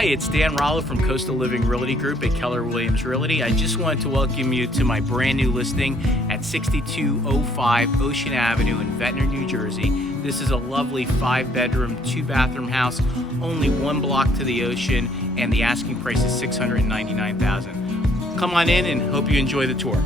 Hi, it's Dan Rollo from Coastal Living Realty Group at Keller Williams Realty. I just wanted to welcome you to my brand new listing at 6205 Ocean Avenue in Ventnor, New Jersey. This is a lovely 5-bedroom, 2-bathroom house, only 1 block to the ocean, and the asking price is $699,000. Come on in and hope you enjoy the tour.